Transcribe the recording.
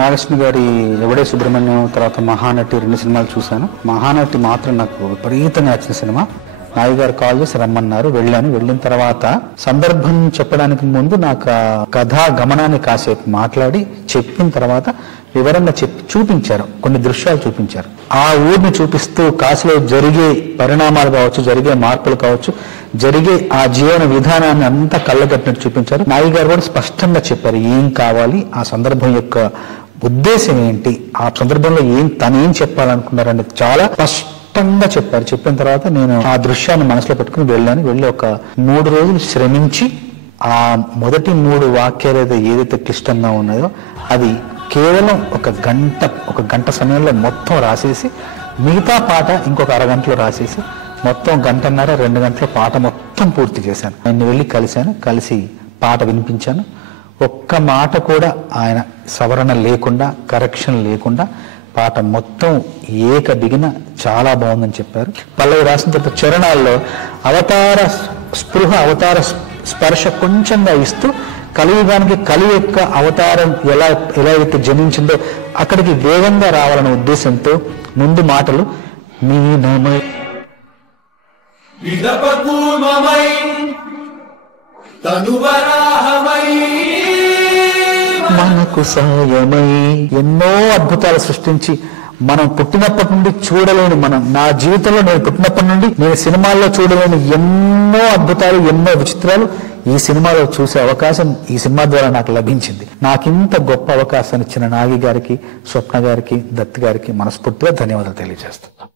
నాగేశ్వర గారి ఎవడే సుబ్రహ్మణ్యం తర్వాత మహానటి 2 సినిమాలు చూశాను. మహానటి మాత్రం నాకు విపరీతంగా నచ్చిన సినిమా. నాగి గారు కాల్ చేసి రమ్మన్నారు, వెళ్ళాను. వెళ్ళిన తర్వాత సందర్భం చెప్పడానికి ముందు నాకు కథా గమనాన్ని కాసేపు మాట్లాడి చెప్పిన తర్వాత వివరంగా చూపించారు, కొన్ని దృశ్యాలు చూపించారు. ఆ ఊరిని చూపిస్తూ కాశీలో జరిగే పరిణామాలు కావచ్చు, జరిగే మార్పులు కావచ్చు, జరిగే ఆ జీవన విధానాన్ని అంతా కళ్ళగట్టినట్టు చూపించారు. నాగి గారు కూడా స్పష్టంగా చెప్పారు ఏం కావాలి, ఆ సందర్భం యొక్క ఉద్దేశం ఏంటి, ఆ సందర్భంలో తను ఏం చెప్పాలనుకున్నారని చాలా స్పష్టంగా చెప్పారు. చెప్పిన తర్వాత నేను ఆ దృశ్యాన్ని మనసులో పెట్టుకుని వెళ్ళాను. వెళ్ళి ఒక 3 రోజులు శ్రమించి ఆ మొదటి 3 వాక్యాలు ఏదైతే క్లిష్టంగా ఉన్నాయో అది కేవలం ఒక గంట సమయంలో మొత్తం రాసేసి, మిగతా పాట ఇంకొక అరగంటలో రాసేసి మొత్తం 1.5 2 గంటల పాట మొత్తం పూర్తి చేశాను. ఆయన వెళ్ళి కలిసి పాట వినిపించాను. ఒక్క మాట కూడా ఆయన సవరణ లేకుండా, కరెక్షన్ లేకుండా పాట మొత్తం బిగిన చాలా బాగుందని చెప్పారు. పల్లవి రాసిన తర్వాత చరణాల్లో అవతార స్పృహ, అవతార స్పర్శ కొంచెంగా ఇస్తూ కలియుగానికి కలి యొక్క అవతారం ఎలా అయితే జనించిందో అక్కడికి వేగంగా రావాలనే ఉద్దేశంతో ముందు మాటలు మీనమై మనకు సాయమై ఎన్నో అద్భుతాలు సృష్టించి మనం పుట్టినప్పటి నుండి చూడలేని, నా జీవితంలో నేను పుట్టినప్పటి నుండి నేను సినిమాల్లో చూడలేని ఎన్నో అద్భుతాలు, ఎన్నో విచిత్రాలు ఈ సినిమాలో చూసే అవకాశం ఈ సినిమా ద్వారా నాకు లభించింది. నాకింత గొప్ప అవకాశాన్ని ఇచ్చిన నాగి గారికి, స్వప్న గారికి, దత్ గారికి మనస్ఫూర్తిగా ధన్యవాదాలు తెలియజేస్తున్నాను.